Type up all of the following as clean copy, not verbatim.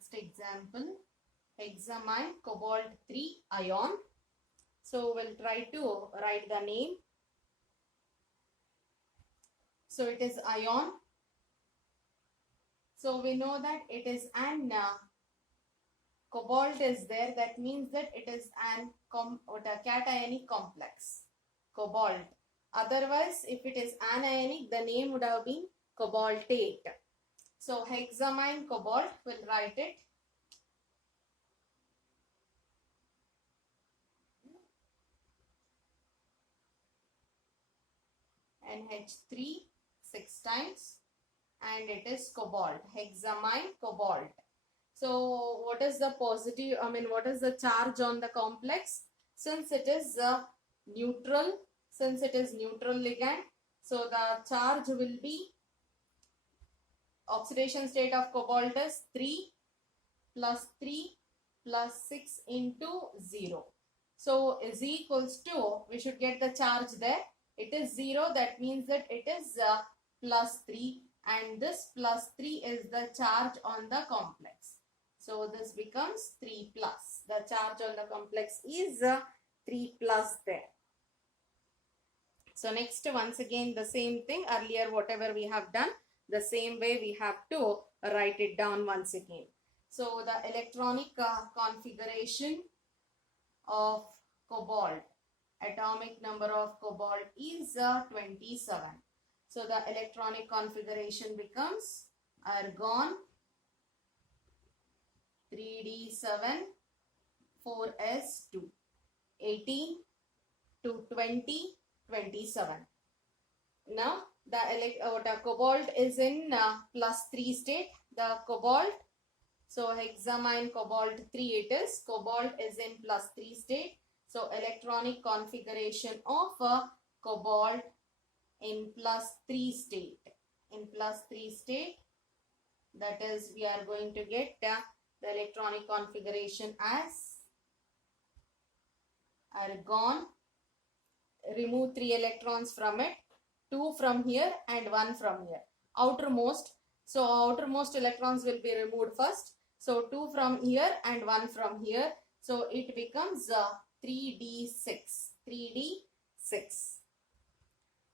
next example, hexamine cobalt 3 ion. So we'll try to write the name. So it is ion. So we know that it is an cobalt is there. That means that it is an cationic complex. Cobalt. Otherwise, if it is anionic, the name would have been cobaltate. So hexamine cobalt, we'll write it. NH3 6 times and it is cobalt, hexamine cobalt. So what is the positive, what is the charge on the complex? Since it is neutral ligand, so the charge will be, oxidation state of cobalt is 3 plus 3 plus 6 into 0. So is equals to, we should get the charge there. It is 0, that means that it is plus 3 and this plus 3 is the charge on the complex. So this becomes 3 plus. The charge on the complex is 3 plus there. So next, once again the same thing, earlier whatever we have done, the same way we have to write it down once again. So the electronic configuration of cobalt, atomic number of cobalt is 27. So the electronic configuration becomes argon 3d7 4s2 18 to 20 27. Now the cobalt is in plus 3 state. The cobalt, so hexamine cobalt 3 it is. Cobalt is in plus 3 state. So electronic configuration of cobalt in plus 3 state. In plus 3 state, that is, we are going to get the electronic configuration as argon. Remove 3 electrons from it, 2 from here and 1 from here. Outermost, so outermost electrons will be removed first. So 2 from here and 1 from here. So it becomes 3d6. 3d6.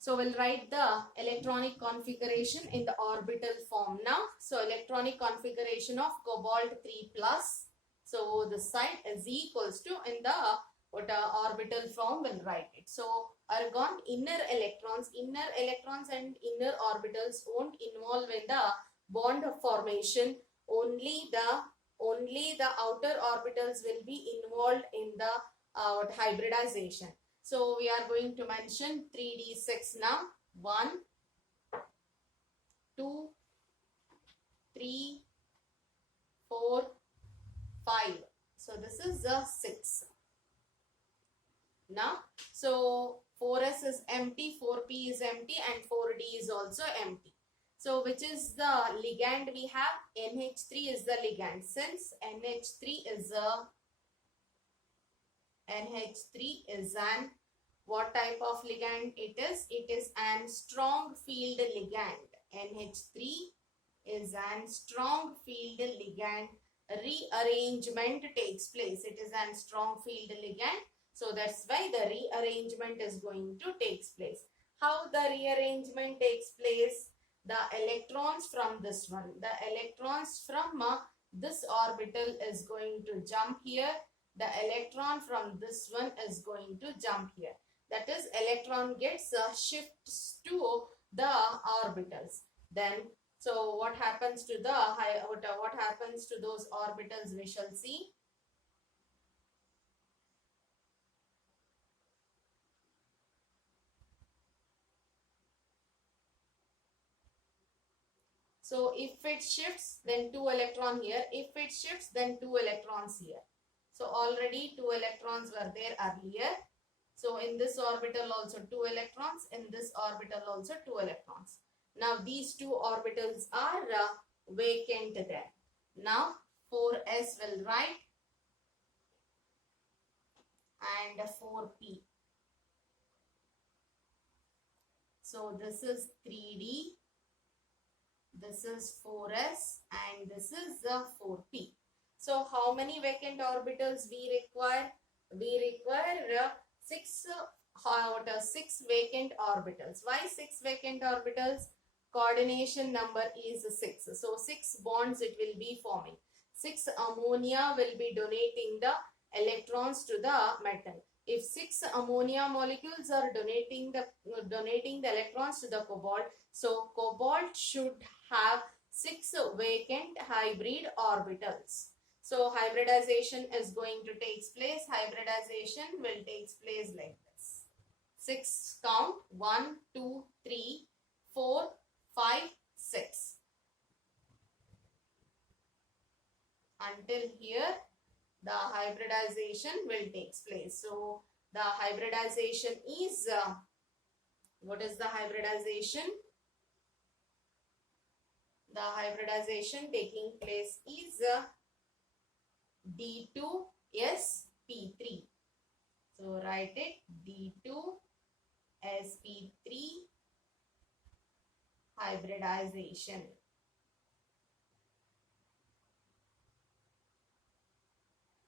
So we'll write the electronic configuration in the orbital form now. So electronic configuration of cobalt 3 plus. So the sign is equals to, in the orbital form we'll write it. So argon, inner electrons and inner orbitals won't involve in the bond formation. Only the outer orbitals will be involved in the hybridization. So we are going to mention 3d6 now. 1, 2, 3, 4, 5. So this is the 6. Now, so 4s is empty, 4p is empty and 4d is also empty. So which is the ligand we have? NH3 is the ligand. Since NH3 is an, what type of ligand it is? It is an strong field ligand. NH3 is an strong field ligand. Rearrangement takes place. It is an strong field ligand. So that's why the rearrangement is going to take place. How the rearrangement takes place? The electrons from this one, the electrons from this orbital is going to jump here. The electron from this one is going to jump here. That is, electron gets shifts to the orbitals. Then, so what happens to the what happens to those orbitals we shall see. So if it shifts, then 2 electrons here. If it shifts, then 2 electrons here. So already 2 electrons were there earlier. So in this orbital also 2 electrons. In this orbital also 2 electrons. Now these 2 orbitals are vacant there. Now 4s will write and 4p. So this is 3d. This is 4s and this is 4p. So how many vacant orbitals we require? We require six vacant orbitals. Why six vacant orbitals? Coordination number is 6. So 6 bonds it will be forming. 6 ammonia will be donating the electrons to the metal. If 6 ammonia molecules are donating the electrons to the cobalt, so cobalt should have 6 vacant hybrid orbitals. So hybridization is going to take place. Hybridization will take place like this. 6 count. 1, 2, 3, 4, 5, 6. Until here the hybridization will take place. So the hybridization is, what is the hybridization? The hybridization taking place is D2sp3. So write it, D2sp3 hybridization.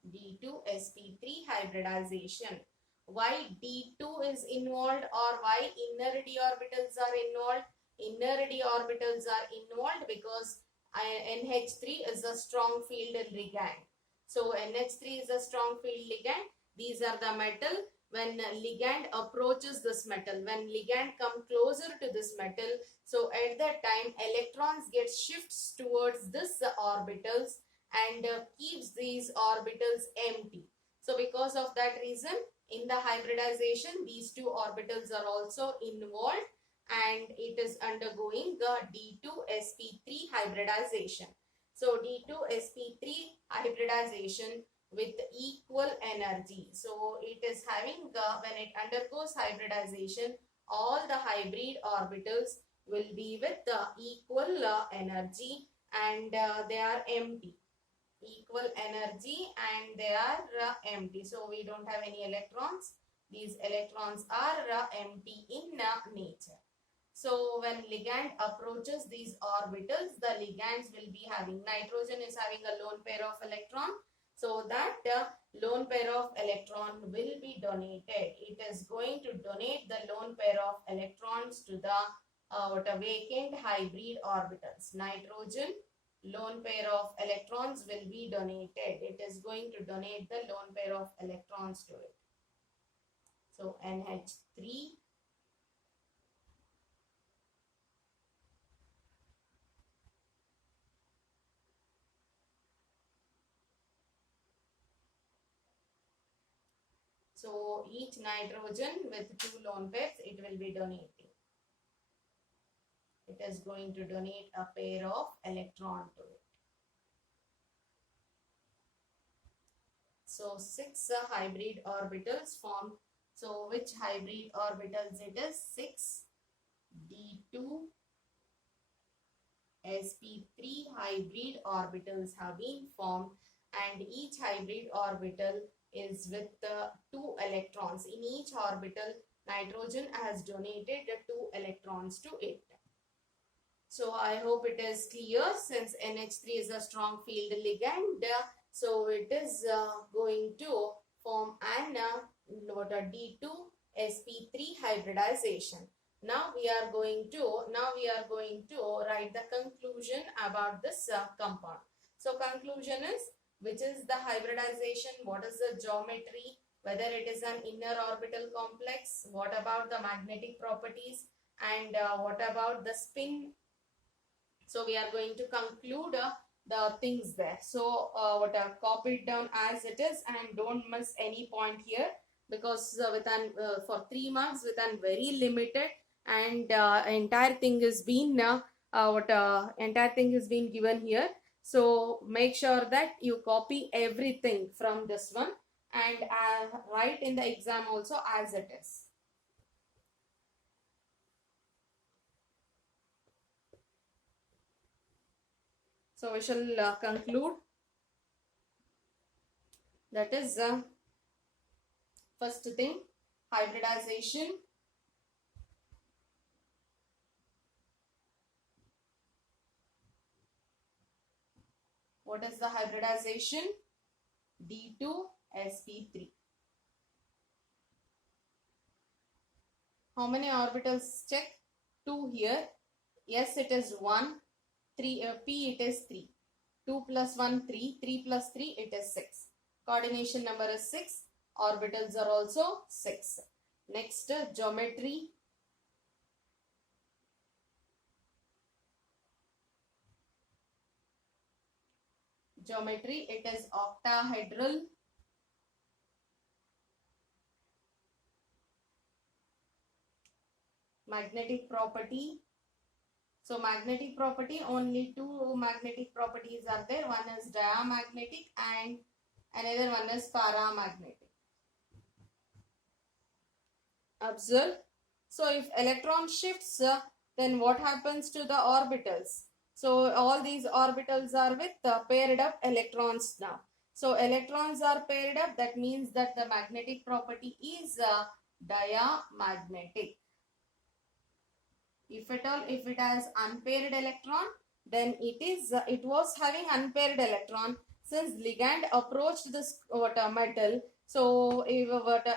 D2sp3 hybridization. Why D2 is involved or why inner d orbitals are involved? Inner d orbitals are involved because NH3 is a strong field ligand. So NH3 is a strong field ligand. These are the metal. When ligand approaches this metal, when ligand come closer to this metal, so at that time electrons get shifts towards this orbitals and keeps these orbitals empty. So because of that reason, in the hybridization, these two orbitals are also involved and it is undergoing the D2sp3 hybridization. So D2sp3 hybridization with equal energy. So it is having, when it undergoes hybridization, all the hybrid orbitals will be with the equal energy and they are empty. Equal energy and they are empty. So we don't have any electrons. These electrons are empty in nature. So when ligand approaches these orbitals, the ligands will be having, nitrogen is having a lone pair of electron. So that lone pair of electron will be donated. It is going to donate the lone pair of electrons to the vacant hybrid orbitals. Nitrogen, lone pair of electrons will be donated. It is going to donate the lone pair of electrons to it. So NH3. So each nitrogen with 2 lone pairs, it will be donating. It is going to donate a pair of electron to it. So 6 hybrid orbitals formed. So which hybrid orbitals it is? 6 D2sp3 hybrid orbitals have been formed and each hybrid orbital is with 2 electrons. In each orbital, nitrogen has donated 2 electrons to it. So I hope it is clear. Since NH3 is a strong field ligand, so it is going to form an D2sp3 hybridization. Now we are going to write the conclusion about this compound. So conclusion is, which is the hybridization, what is the geometry, whether it is an inner orbital complex, what about the magnetic properties, and what about the spin. So we are going to conclude the things there. So copy it down as it is and don't miss any point here, because for 3 marks with an very limited and entire thing is been given here. So make sure that you copy everything from this one and write in the exam also as it is. So we shall conclude. That is first thing, hybridization. What is the hybridization? D2sp3. How many orbitals? Check. 2 here. S it is 1. 3. P it is 3. 2 plus 1 3. 3 plus 3 it is 6. Coordination number is 6. Orbitals are also 6. Next, geometry. Geometry, it is octahedral. Magnetic property. So magnetic property, only two magnetic properties are there. One is diamagnetic and another one is paramagnetic. Observe. So if electron shifts, then what happens to the orbitals? So all these orbitals are with paired up electrons now. So electrons are paired up, that means that the magnetic property is diamagnetic. If at all, if it has unpaired electron, then it was having unpaired electron. Since ligand approached this metal, so if,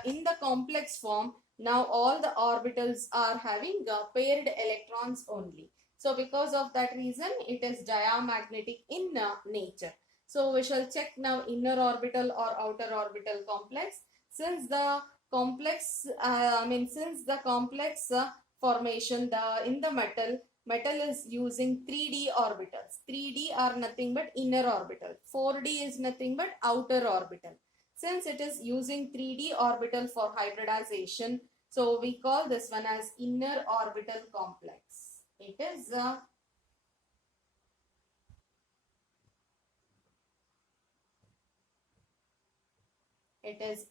in the complex form, now all the orbitals are having paired electrons only. So because of that reason, it is diamagnetic in nature. So we shall check now inner orbital or outer orbital complex. Since the complex, formation in the metal is using 3D orbitals. 3D are nothing but inner orbital. 4D is nothing but outer orbital. Since it is using 3D orbital for hybridization, so we call this one as inner orbital complex. It is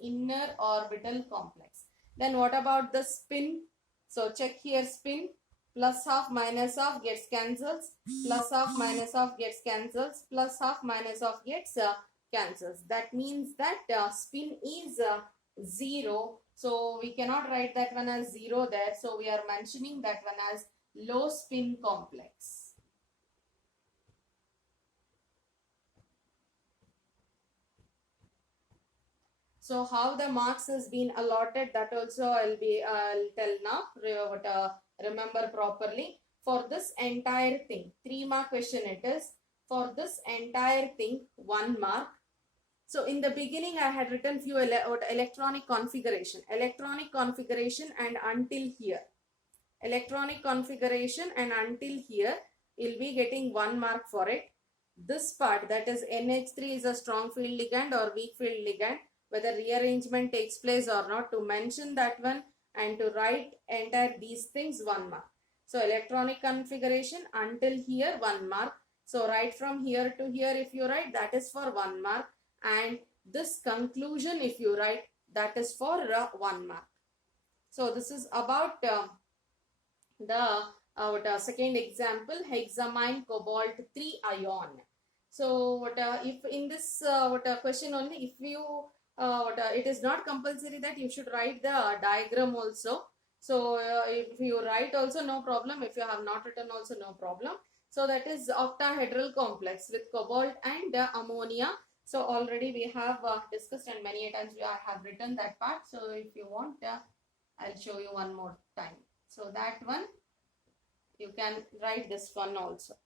inner orbital complex. Then what about the spin? So check here, spin. Plus half minus half gets cancels. Plus half minus half gets cancels. Plus half minus half gets cancels. That means that spin is 0. So we cannot write that one as 0 there. So we are mentioning that one as low spin complex. So how the marks has been allotted, that also I'll tell now. Remember properly. For this entire thing, 3-mark question it is. For this entire thing, 1 mark. So in the beginning, I had written few electronic configuration and until here. Electronic configuration and until here, you'll be getting 1 mark for it. This part, that is NH3 is a strong field ligand or weak field ligand, whether rearrangement takes place or not, to mention that one and to write entire these things 1 mark. So electronic configuration until here 1 mark. So right from here to here, if you write, that is for 1 mark, and this conclusion if you write, that is for 1 mark. So this is about the second example, hexamine cobalt 3 ion. So if in this question only, if you it is not compulsory that you should write the diagram also. So if you write also, no problem. If you have not written also, no problem. So that is octahedral complex with cobalt and ammonia. So already we have discussed, and many times I have written that part. So if you want, I'll show you one more time. So that one, you can write this one also.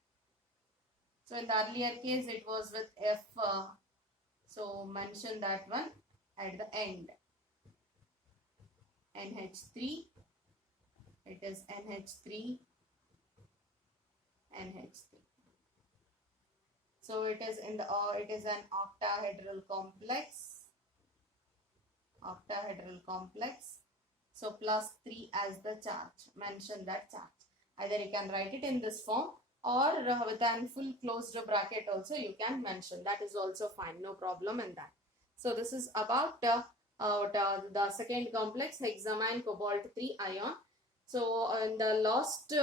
So in the earlier case, it was with F. So mention that one at the end. NH3. It is NH3. NH3. So it is in the it is an octahedral complex. Octahedral complex. So plus 3 as the charge. Mention that charge. Either you can write it in this form, or with a full closed bracket also you can mention. That is also fine. No problem in that. So this is about the second complex, hexamine cobalt 3 ion. So in the last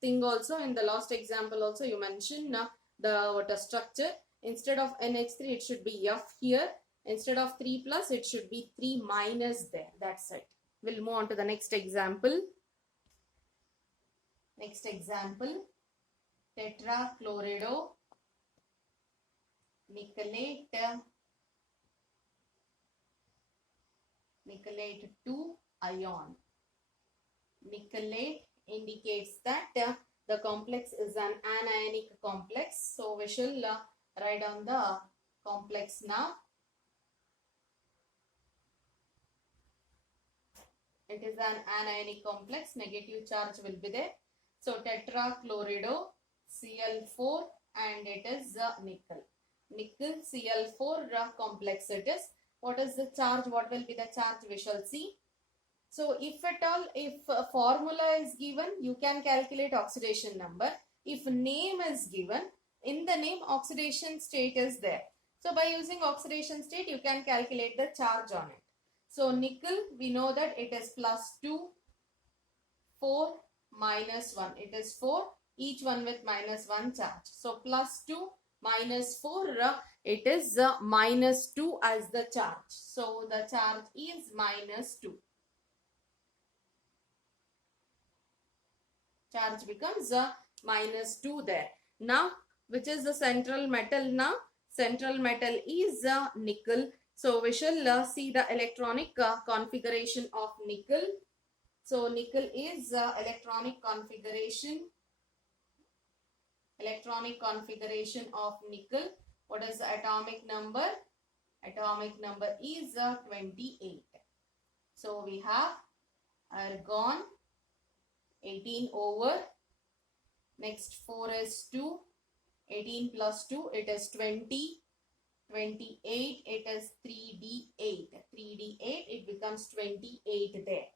thing also, in the last example also, you mentioned the structure. Instead of NH3, it should be F here. Instead of 3 plus, it should be 3 minus there. That's it. We'll move on to the next example. Next example, tetrachlorido nickelate 2 ion. Nickelate indicates that the complex is an anionic complex. So we shall write down the complex now. It is an anionic complex. Negative charge will be there. So tetrachlorido Cl4 and it is nickel. Nickel Cl4 complex it is. What is the charge? What will be the charge? We shall see. So if at all, if a formula is given, you can calculate oxidation number. If name is given, in the name oxidation state is there. So by using oxidation state, you can calculate the charge on it. So nickel, we know that it is +2, 4, -1. It is 4, each one with -1 charge. So +2, -4, it is -2 as the charge. So the charge is -2. Charge becomes -2 there. Now, which is the central metal now? Central metal is nickel. So we shall see the electronic configuration of nickel. So nickel is electronic configuration of nickel. What is the atomic number? Atomic number is 28. So we have argon 18 over, next 4 is 2, 18 plus 2 it is 20, 28 it is 3d8, 3d8 it becomes 28 there.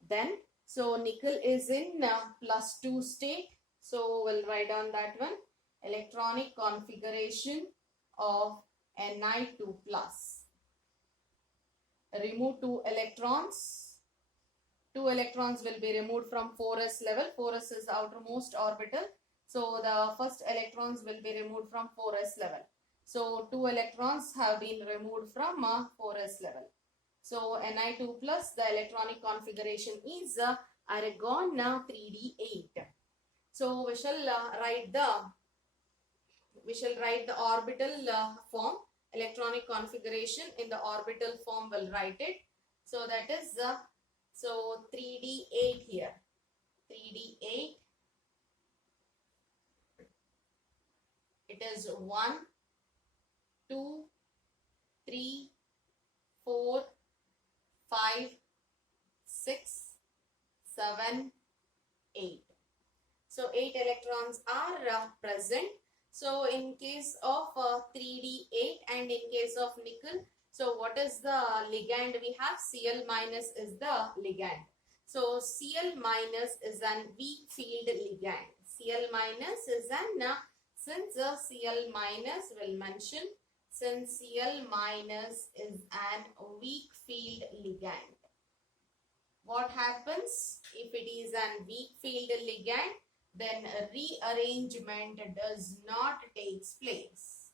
Then so nickel is in +2 state, so we'll write down that one. Electronic configuration of Ni2 plus. Remove 2 electrons. 2 electrons will be removed from 4s level. 4s is the outermost orbital. So the first electrons will be removed from 4s level. So 2 electrons have been removed from 4s level. So Ni2 plus, the electronic configuration is argon 3d8. So we shall write the orbital form. Electronic configuration in the orbital form will write it. So that is so 3d8 here. 3d8. It is 1, 2, 3, 4, 5, 6, 7, 8. So 8 electrons are present. So in case of 3d8 and in case of nickel, so what is the ligand we have? Cl minus is the ligand. So Cl minus is an weak field ligand. Cl minus is an, since Cl minus will mention, since Cl minus is an weak field ligand. What happens if it is an weak field ligand? Then rearrangement does not take place.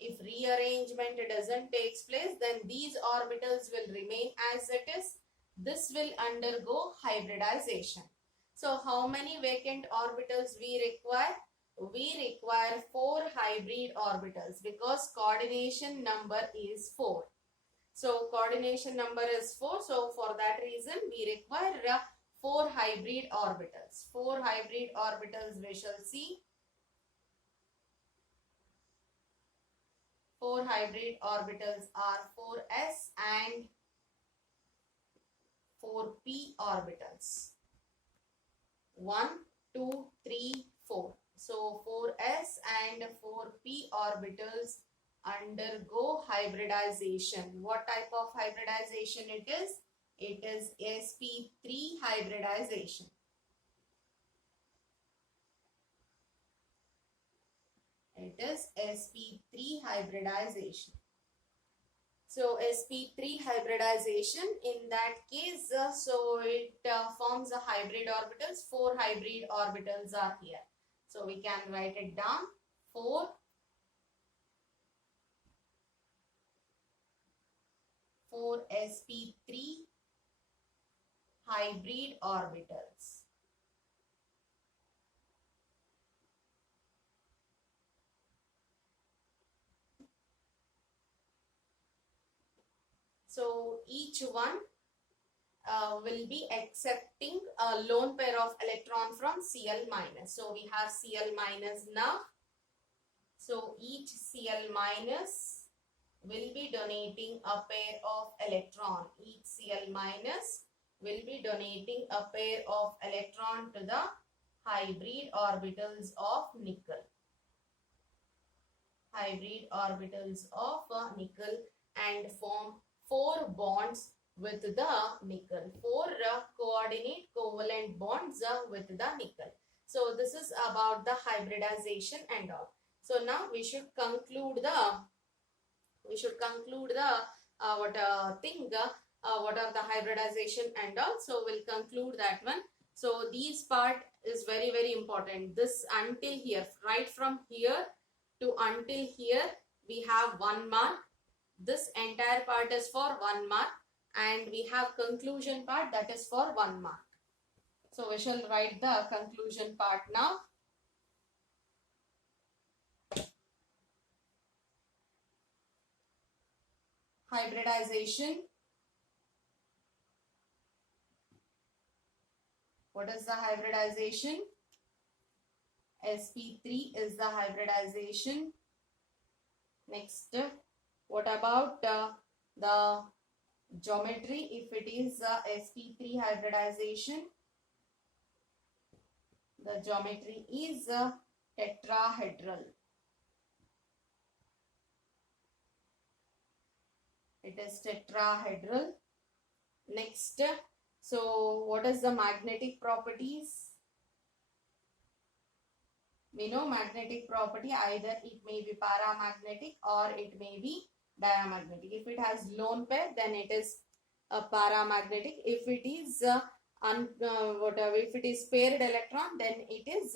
If rearrangement doesn't take place, then these orbitals will remain as it is. This will undergo hybridization. So how many vacant orbitals we require? We require 4 hybrid orbitals because coordination number is 4. So coordination number is 4. So for that reason we require 4 hybrid orbitals. 4 hybrid orbitals we shall see. 4 hybrid orbitals are 4s and 4p orbitals. 1, 2, 3, 4. So 4s and 4p orbitals undergo hybridization. What type of hybridization it is? It is sp3 hybridization. It is sp3 hybridization. So sp3 hybridization, in that case, so it forms a hybrid orbitals. 4 hybrid orbitals are here. So we can write it down. 4 sp3 hybrid orbitals. So each one will be accepting a lone pair of electron from Cl minus. So we have Cl minus now. So each Cl minus will be donating a pair of electron. Each Cl minus will be donating a pair of electron to the hybrid orbitals of nickel. Hybrid orbitals of nickel, and form 4 bonds with the nickel. 4 coordinate covalent bonds with the nickel. So this is about the hybridization and all. So now we should conclude the what are the hybridization and all. So we'll conclude that one. So these part is very, very important. This until here, right from here to until here, we have 1 mark. This entire part is for 1 mark, and we have conclusion part that is for 1 mark. So we shall write the conclusion part now. Hybridization. What is the hybridization? sp3 is the hybridization. Next, what about the geometry? If it is sp3 hybridization, the geometry is tetrahedral. It is tetrahedral. Next, so what is the magnetic properties? We know magnetic property, either it may be paramagnetic or it may be diamagnetic. If it has lone pair, then it is a paramagnetic. If it is if it is paired electron, then it is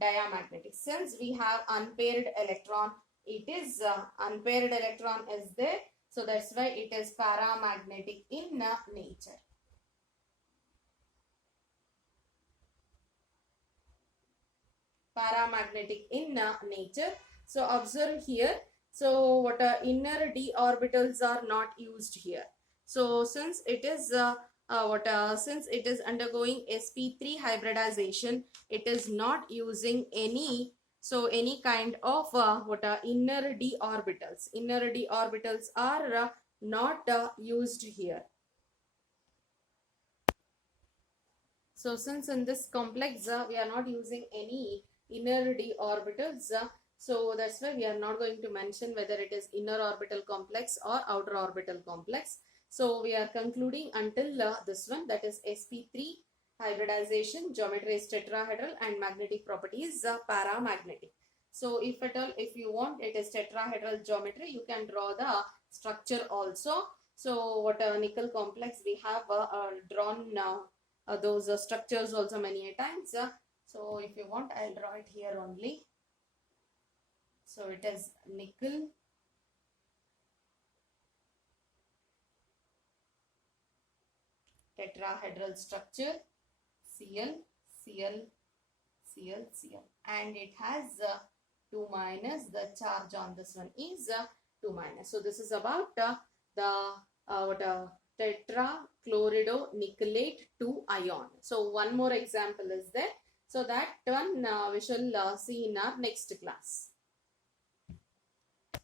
diamagnetic. Since we have unpaired electron, it is unpaired electron is there. So that's why it is paramagnetic in nature. Paramagnetic in nature. So observe here. So what inner d orbitals are not used here. So since it is since it is undergoing sp3 hybridization, it is not using any kind of inner d orbitals. Inner d orbitals are not used here. So since in this complex we are not using any inner d orbitals, so that's why we are not going to mention whether it is inner orbital complex or outer orbital complex. So we are concluding until this one, that is sp3 hybridization, geometry is tetrahedral, and magnetic property is paramagnetic. So if at all, if you want it is tetrahedral geometry, you can draw the structure also. So what a nickel complex, we have drawn those structures also many a times. So if you want, I'll draw it here only. So it is nickel, tetrahedral structure, Cl, Cl, Cl, Cl, and it has 2 minus. The charge on this one is 2 minus. So this is about the tetrachloridonickelate 2 ion. So one more example is there. So that one we shall see in our next class.